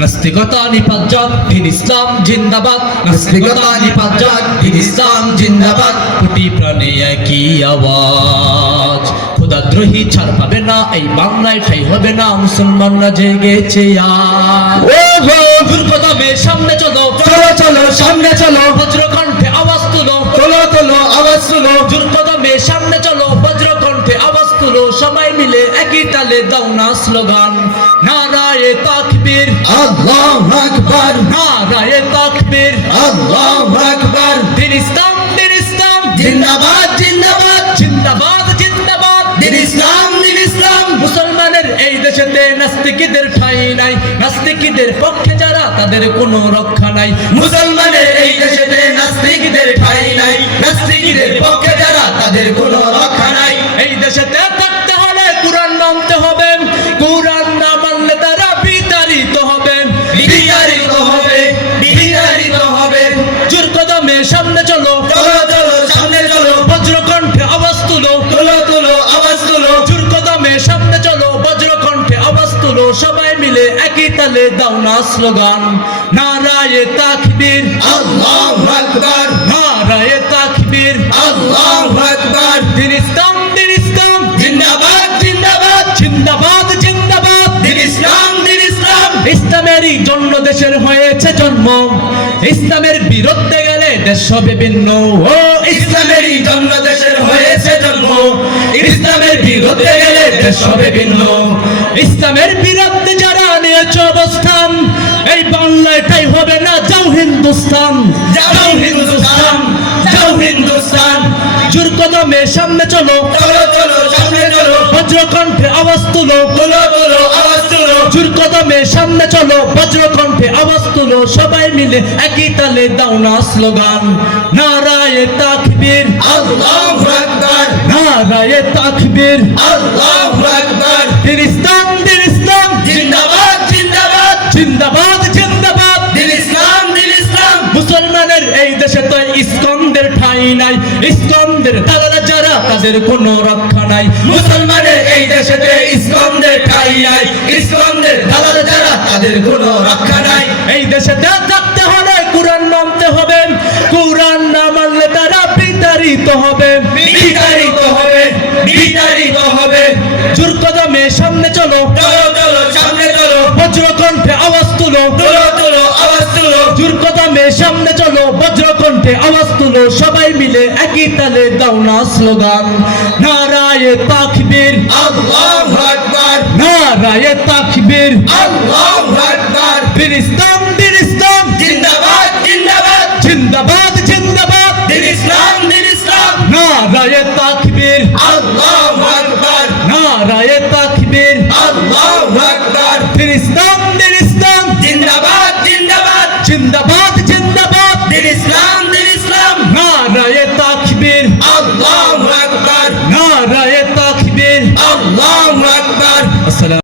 নাস্তিকতা নিপাত দিন ইসলাম জিন্দাবাদ, নাস্তিকতা নিপাত দিন ইসলাম জিন্দাবাদ। কোটি প্রাণে একই আওয়াজ, খোদাদ্রোহী ছাড় পাবে না এই বাংলায়, ঠাই হবে না মুসলমানরা জেগেছে আজ। দুর্গতমে সামনে চলো, চলো চলো সামনে চলো, বজ্রকণ্ঠে আওয়াজ তুলো, তোলো তোলো আওয়াজ তুলো, দুর্গতমে সামনে চলো, বজ্রকণ্ঠে আওয়াজ তুলো। সবাই মিলে একই তালে দাও না স্লোগান, নারায়ে তাকবীর, আল্লাহু আকবার, নারায়ে তাকবীর, আল্লাহু আকবার। দিন ইসলাম, দিন ইসলাম জিন্দাবাদ জিন্দাবাদ, জিন্দাবাদ, জিন্দাবাদ। দিন ইসলাম দিন ইসলাম। মুসলমানের এই দেশেতে নাস্তিকীদের ঠাঁই নাই, নাস্তিকীদের পক্ষে যারা তাদের কোনো রক্ষা নাই। মুসলমানের এই দেশেতে নাস্তিকদের ঠাঁই নাই, নাস্তিকদের পক্ষে যারা তাদের কোনো রক্ষা নাই। এই দেশেতে থাকতে হলে কুরআন মানতে হবে, কুরআন না মানলে তারা বিতাড়িত হবে, বিতাড়িত হবে, বিতাড়িত হবে। জোর কদমে সামনে চলো, চলো চলো সামনে চলো, বজ্রকণ্ঠে আওয়াজ তুলো, তোলো তোলো আওয়াজ তুলো, জোর কদমে সামনে চলো, বজ্রকণ্ঠে আওয়াজ তুলো। সবাই মিলে একই তালে দাও না স্লোগান, নারায়ে তাকবীর, আল্লাহু আকবার, নারায়ে তাকবীর, আল্লাহু আকবার। দিন ইসলাম, দিন ইসলাম জিন্দাবাদ জিন্দাবাদ, জিন্দাবাদ, জিন্দাবাদ। দিন ইসলাম দিন ইসলাম। ইসলামেরই জন্য দেশের হয়েছে জন্ম, ইসলামের বিরুদ্ধে গেলে দেশ হবে ভিন্ন। ও ইসলামেরই জন্য দেশের হয়েছে জন্ম, ইসলামের বিরুদ্ধে গেলে দেশ হবে ভিন্ন। ইসলামের বিরুদ্ধে যারা নিয়েছে অবস্থান, এই বাংলায় ঠাই হবে না, যাও হিন্দুস্তান, যাও হিন্দুস্তান, যাও হিন্দুস্তান। জোর কদমে সামনে চলো, চলো চলো সামনে চলো, বজ্রকণ্ঠে আওয়াজ তুলো, তোলো তোলো আওয়াজ তুলো, জোর কদমে সামনে চলো, বজ্রকণ্ঠে আওয়াজ তুলো। সবাই মিলে একই তালে দাও না স্লোগান, নারায়ে তাকবীর, আল্লাহু আকবার, নারায়ে তাকবীর, আল্লাহু আকবার। দিন ইসলাম, দিন ইসলাম জিন্দাবাদ জিন্দাবাদ, জিন্দাবাদ, জিন্দাবাদ। দিন ইসলাম দিন ইসলাম। মুসলমানের এই দেশে তো ইসকন্দের ঠাঁই নাই, ইসকন্দের দালাল যারা তাদের কোনো রক্ষা নাই। মুসলমানের এই দেশেতে ইসকন্দের ঠাঁই নাই, ইসকন্দের দালাল যারা তাদের কোনো রক্ষা নাই। এই দেশে থাকতে হলে কুরআন মানতে হবে, কুরআন না মানলে তারা বিতাড়িত হবে, বিতাড়িত হবে, বিতাড়িত হবে। জোর কদমে সামনে চলো, চলো চলো সামনে চলো, বজ্রকণ্ঠে আওয়াজ তুলো, তোলো তোলো আওয়াজ তুলো, জোর কদমে সামনে চলো, বজ্রকণ্ঠে আওয়াজ তুলো। সবাই মিলে একই তালে দাও না স্লোগান, নারায়ে তাকবীর, আল্লাহু আকবার, নারায়ে তাকবীর, আল্লাহু আকবার। দিন ইসলাম, দিন ইসলাম জিন্দাবাদ জিন্দাবাদ, জিন্দাবাদ, জিন্দাবাদ। দিন ইসলাম দিন ইসলাম। নারায়ে তাকবীর, আল্লাহু আকবার, নারায়ে তাকবীর, আল্লাহু আকবার। দিন ইসলাম, দিন ইসলাম জিন্দাবাদ জিন্দাবাদ, জিন্দাবাদ, জিন্দাবাদ। দিন ইসলাম দিন ইসলাম। নারায়ে তাকবীর, আল্লাহু আকবার, নারায়ে